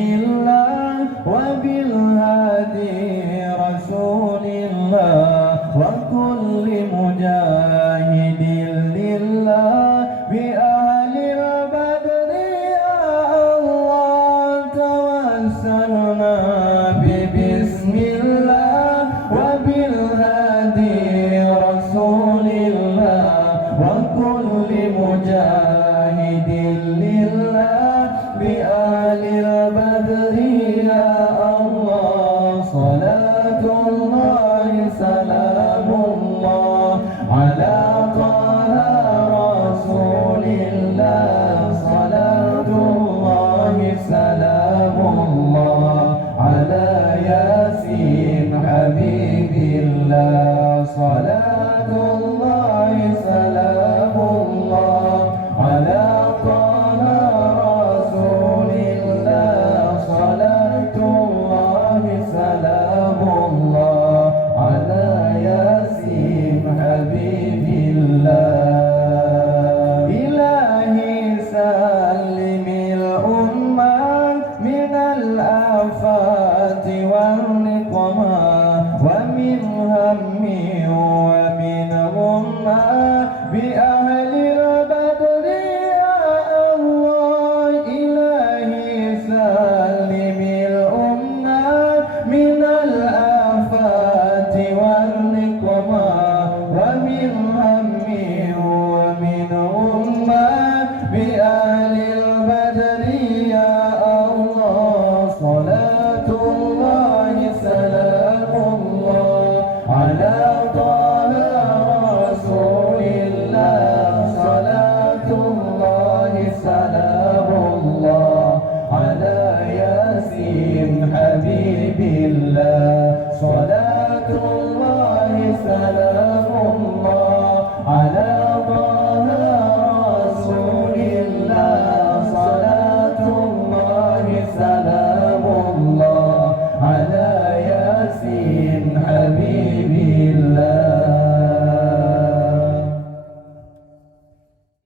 الله وبالهادي رسول الله وكل مجاهد لله بأهل البدر يا الله توسلنا ببسم الله وبالهادي رسول الله وكل مجاهد لله بآل البدر يا الله صلاة الله سلام الله على طه رسول الله صلاة الله سلام الله على ياسين حبيب الله صلاة الله سلام الله على طه رسول الله صلاة الله سلام الله على ياسين حبيب الله إلهي سلم الأمة من الآفات